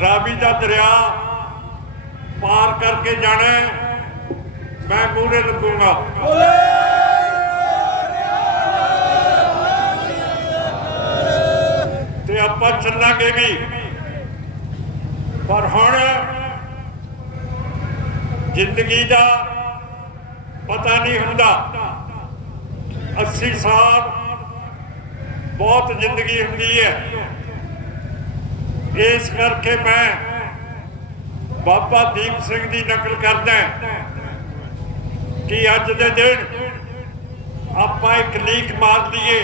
ਰਾਵੀ ਦਾ ਦਰਿਆ ਪਾਰ ਕਰਕੇ ਜਾਣਾ ਮੈਂ ਮੂਹਰੇ ਲੱਗੂੰਗਾ। ਤੇ ਆਪਾਂ ਚੱਲਾਂਗੇ ਵੀ। ਪਰ ਹੁਣ ਜ਼ਿੰਦਗੀ ਦਾ ਪਤਾ ਨਹੀਂ ਹੁੰਦਾ। 80 ਸਾਲ ਬਹੁਤ ਜ਼ਿੰਦਗੀ ਹੁੰਦੀ ਹੈ। ਇਸ ਕਰਕੇ ਮੈਂ ਬਾਬਾ ਦੀਪ ਸਿੰਘ ਦੀ ਨਕਲ ਕਰਦਾ ਕਿ ਅੱਜ ਦੇ ਦਿਨ ਆਪਾਂ ਇੱਕ ਲੀਕ ਮਾਰ ਲਈਏ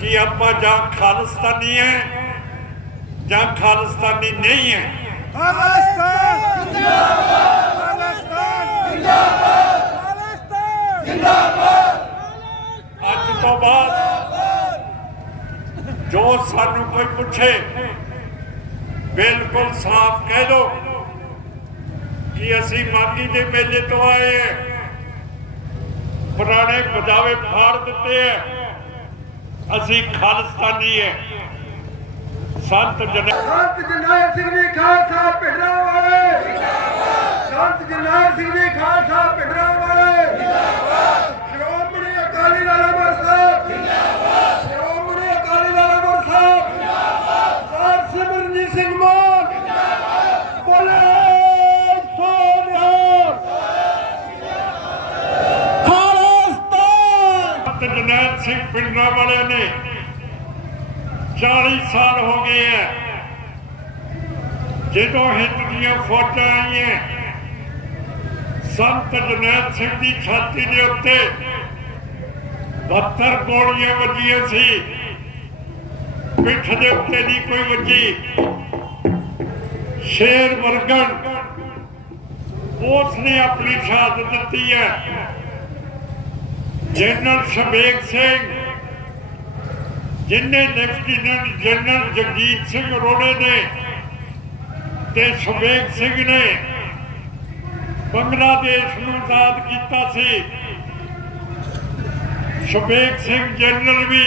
ਕਿ ਆਪਾਂ ਜਾਂ ਖਾਲਿਸਤਾਨੀ ਹੈ ਜਾਂ ਖਾਲਿਸਤਾਨੀ ਨਹੀਂ ਹੈ। ਖਾਲਿਸਤਾਨ! ਜਿੰਦਾਬਾਦ ਖਾਲਿਸਤਾਨ ਜਿੰਦਾਬਾਦ ਖਾਲਿਸਤਾਨ ਅੱਜ ਤੋਂ ਬਾਅਦ ਜੋ ਸਾਨੂੰ ਕੋਈ ਪੁੱਛੇ, ਬਿਲਕੁਲ ਸਾਫ਼ ਕਹਿ ਦੋ ਕਿ ਅਸੀਂ ਮਾਗੀ ਦੇ ਮੇਲੇ ਤੋਂ ਆਏ ਪੁਰਾਣੇ ਪਜਾਵੇ ਫਾੜ ਦਿੱਤੇ ਹੈ। ਅਸੀਂ ਖਾਲਿਸਤਾਨੀ ਹੈ। ਸੰਤ ਜਨ ਸੰਤ ਜਰਨੈਲ ਸਿੰਘ ਜੀ ਖਾਲਸਾ ਪਿੰਡਰਾ ਵਾਲੇ ਸੰਤ ਜਰਨੈਲ ਸਿੰਘ ਜੀ ਖਾਲਸਾ ਪਿੰਡਰਾ ਵਾਲੇ ਸੰਤ ਸਿੰਘ ਪਿੰਡਰਾਂ ਵਾਲਿਆਂ ਨੇ। 40 ਸਾਲ ਹੋ ਗਏ ਹੈ ਜਦੋਂ ਹਿੰਦ ਦੀਆਂ ਫੌਜਾਂ ਆਈਆਂ, ਸੰਤ ਜਰਨੈਲ ਸਿੰਘ ਦੀ ਛਾਤੀ ਦੇ ਉੱਤੇ 72 ਗੋਲੀਆਂ ਵੱਜੀਆਂ ਸੀ। ਪਿੱਠ ਦੇ ਉੱਤੇ ਨਹੀਂ ਕੋਈ ਵੱਜੀ। ਸ਼ੇਰ ਵਰਗਨ ਉਸ ਨੇ ਆਪਣੀ ਸ਼ਹਾਦਤ ਦਿੱਤੀ ਹੈ ਜਨਰਲ ਸ਼ਬੇਗ ਸਿੰਘ ਜਿਨਨੇ ਲੈਫਟੀਨੈਂਟ ਜਨਰਲ ਜਗਜੀਤ ਸਿੰਘ ਅਰੋੜੇ ਨੇ ਤੇ ਸ਼ਬੇਗ ਸਿੰਘ ਨੇ ਬੰਗਲਾਦੇਸ਼ ਨੂੰ ਆਜ਼ਾਦ ਕੀਤਾ ਸੀ, ਸ਼ਬੇਗ ਸਿੰਘ ਜਨਰਲ ਵੀ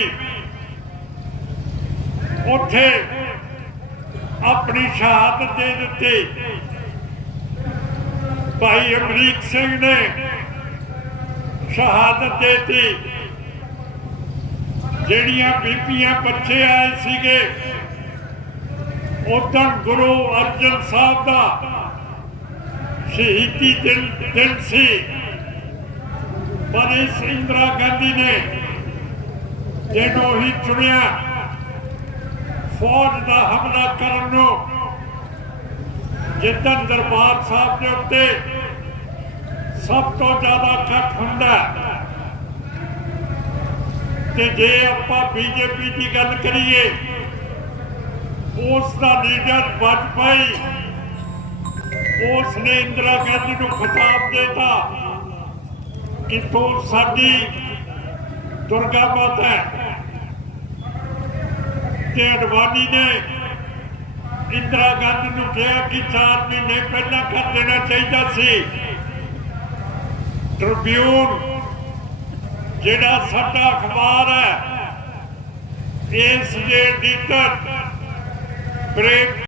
ਉੱਥੇ ਆਪਣੀ ਸ਼ਹਾਦਤ ਦੇ ਦਿੱਤੀ। ਭਾਈ ਅਮਰੀਕ ਸਿੰਘ ਨੇ ਸ਼ਹਾਦਤ ਦੇਤੀ। ਜਿਹੜੀਆਂ ਬੀਬੀਆਂ ਬੱਚੇ ਆਏ ਸੀਗੇ ਉਦੋਂ ਗੁਰੂ ਅਰਜਨ ਸਾਹਿਬ ਦਾ ਸ਼ਹੀਦੀ ਦਿਨ ਦਿਨ ਸੀ। ਪਰ ਇਸ ਇੰਦਰਾ ਗਾਂਧੀ ਨੇ ਜਦੋਂ ਹੀ ਚੁਣਿਆ। ਫੌਜ ਦਾ ਹਮਲਾ ਕਰਨ ਨੂੰ ਜਿੱਦਣ ਦਰਬਾਰ ਸਾਹਿਬ ਦੇ ਉੱਤੇ ਸਭ ਤੋਂ ਜ਼ਿਆਦਾ ਇਕੱਠ ਹੁੰਦਾ ਤੇ ਜੇ ਆਪਾਂ ਬੀਜੇਪੀ ਦੀ ਗੱਲ ਕਰੀਏ, ਉਸ ਦਾ ਲੀਡਰ ਵਾਜਪਾਈ ਉਸ ਨੇ ਇੰਦਰਾ ਗਾਂਧੀ ਨੂੰ ਖਿਤਾਬ ਦਿੱਤਾ। ਕਿ ਤੂੰ ਸਾਡੀ ਦੁਰਗਾ ਮਾਤਾ ਹੈ। ਤੇ ਅਡਵਾਨੀ ਨੇ ਇੰਦਰਾ ਗਾਂਧੀ ਨੂੰ ਕਿਹਾ ਕਿ 4 ਮਹੀਨੇ ਪਹਿਲਾਂ ਕਰ ਦੇਣਾ ਚਾਹੀਦਾ ਸੀ। ਟ੍ਰਿਬਿਊਨ ਜਿਹੜਾ ਸਾਡਾ ਅਖਬਾਰ ਹੈ ਇਸ ਦੇ ਐਡੀਟਰ ਬ੍ਰੇਕ